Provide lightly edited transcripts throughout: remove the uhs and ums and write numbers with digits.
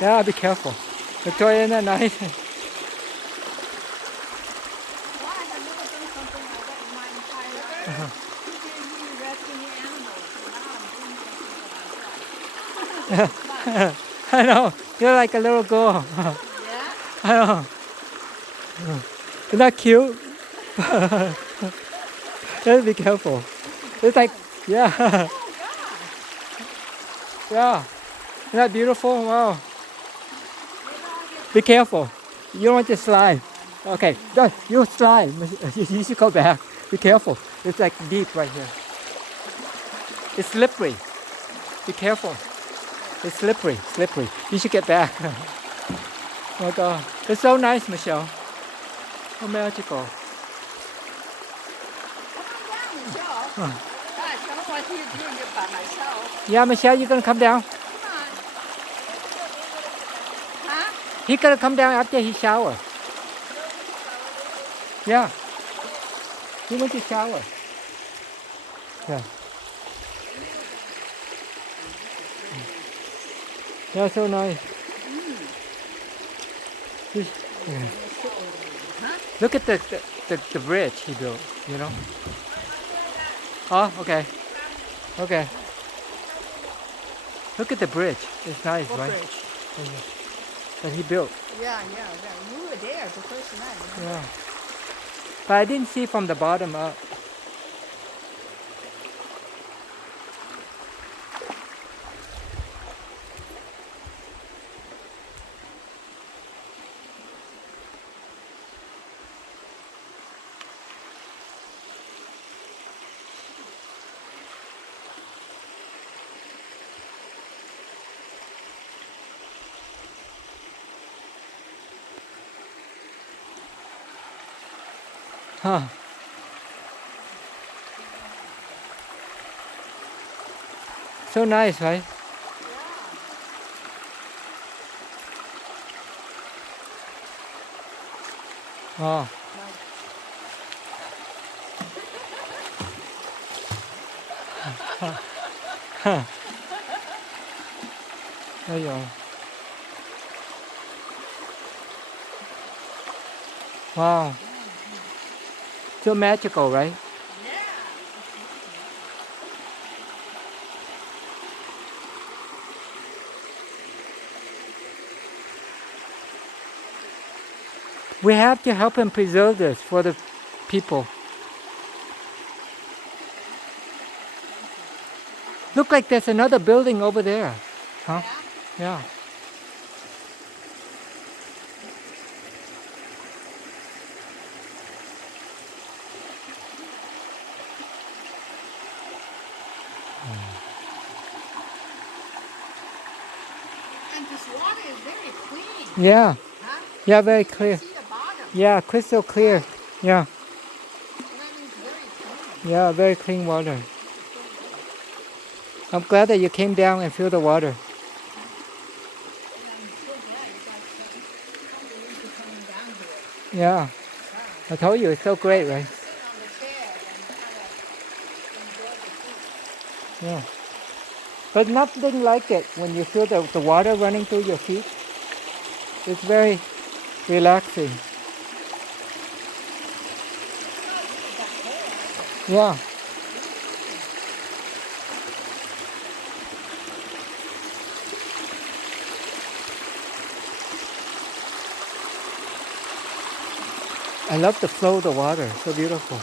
Yeah, be careful. Victoria, isn't that nice? Well, I have never done something like that in my entire life. You gave me rescuing animals, and now I'm doing something for myself. This is fun. I know. You're like a little girl. Yeah? I know. Isn't that cute? Just be careful. It's like, yeah, Oh, God. yeah. Isn't that beautiful? Wow. Maybe I'll get Be careful. You don't want to slide. Okay, no, you slide. You should go back. Be careful. It's like deep right here. It's slippery. Be careful. It's slippery, slippery. You should get back. Oh my God. It's so nice, Michelle. So magical. Come on down, Michelle. Gosh, I don't want you doing it by myself. Yeah, Michelle, you gonna come down? Come on. Huh? He gonna come down after he shower. Yeah. He went to shower. Yeah. Yeah, so nice. Yeah. Huh? Look at the bridge he built, you know? Oh, okay. Okay. Look at the bridge. It's nice, What right? bridge? That he built. Yeah. You were there the first night. Yeah. But I didn't see from the bottom up. Huh. So nice, right? Oh. Huh. There you go. Wow. So magical, right? We have to help him preserve this for the people. Look like there's another building over there. Huh? Yeah. And this water is very clean. Yeah. Huh? Yeah, very clear. See the bottom. Yeah, crystal clear. Yeah. So that means very clean. Yeah, very clean water. I'm glad that you came down and filled the water. And I'm so glad you guys come into coming down here. Yeah. I told you, it's so great, right? Sit on the chair and kind of enjoy the food. Yeah. But nothing like it when you feel the water running through your feet. It's very relaxing. Yeah. I love the flow of the water. So beautiful.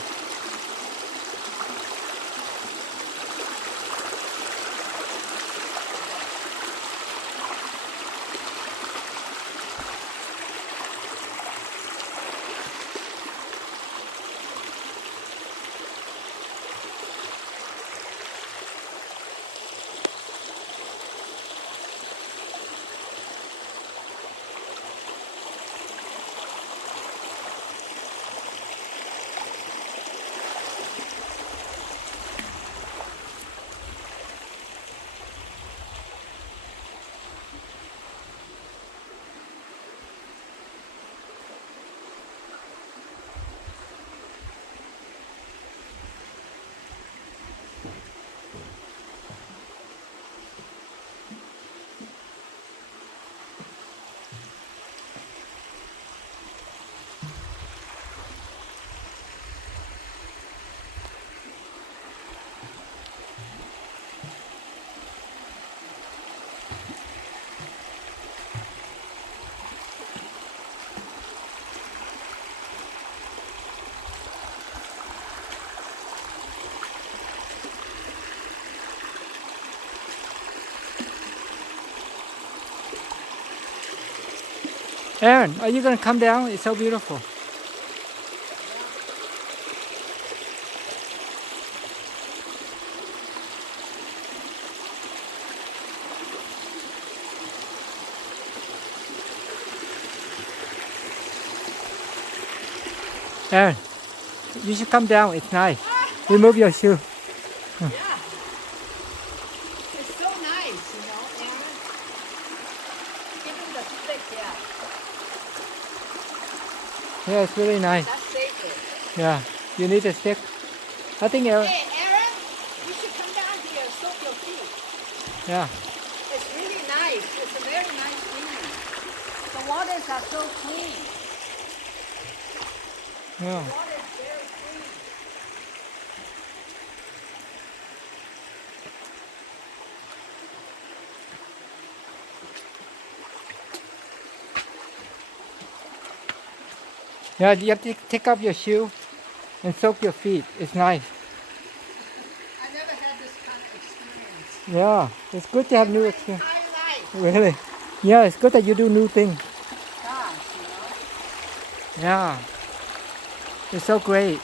Aaron, are you gonna come down? It's so beautiful. Aaron, you should come down. It's nice. Remove your shoe. Yeah. It's so nice, you know, Aaron. Give him the stick, yeah. Yeah, it's really nice. That's sacred. Yeah, you need a stick. I think Aaron. Hey, Aaron, you should come down here and soak your feet. Yeah, It's really nice. It's a very nice feeling. The waters are so clean. yeah. The water is very clean. Yeah, you have to take off your shoe and soak your feet. It's nice. I never had this kind of experience. Yeah, it's good to have new My experience. entire life. Really? Yeah, it's good that you do new things. Gosh, you know. Yeah, it's so great.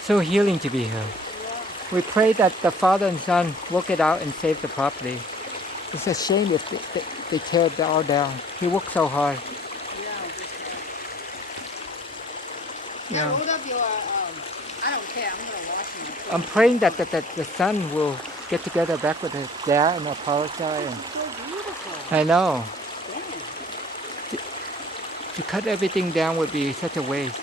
So healing to be here. Yeah. We pray that the father and son work it out and save the property. It's a shame if they tear it all down. He worked so hard. Yeah, that's right. Yeah. Now, hold up your, I don't care. I'm going to wash my I'm praying that the son will get together back with his dad and apologize. And so beautiful. I know. Damn. To cut everything down would be such a waste.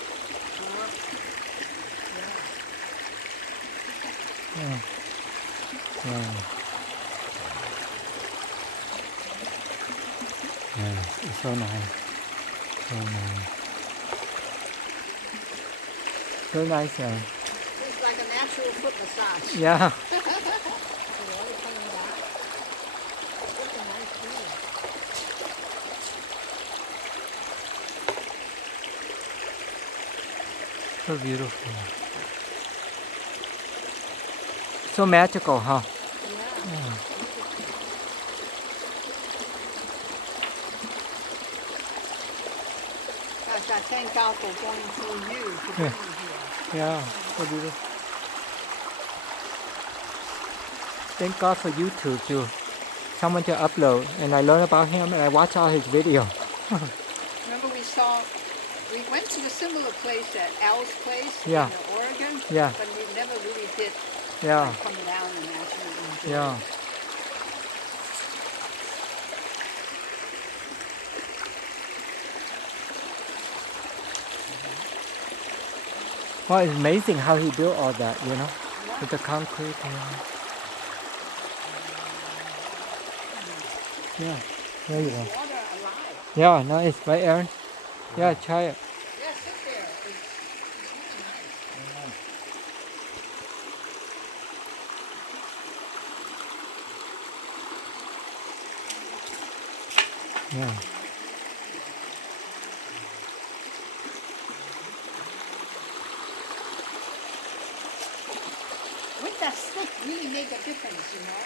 Yeah. Yeah. Yeah, it's so nice. So nice. So nice, yeah. It's like a natural foot massage. Yeah. The water coming down. Such a nice feeling. So beautiful. So magical, huh? Yeah. Gosh, I thank God for going through you to bring me here. Yeah, so beautiful. Thank God for YouTube too. Someone to upload, and I learn about him, and I watch all his videos. Remember we went to a similar place at Al's place Yeah. in Oregon, Yeah. but we never really did Yeah, come down and actually enjoy yeah. it. Well, it's amazing how he built all that, you know, with the concrete. Yeah, there you go. Water alive. Yeah, nice, right, Aaron? Yeah, try it. Yeah, sit there. It's really nice. Yeah. With that stick really make a difference, you know.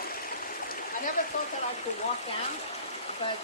I never thought that I could walk down, but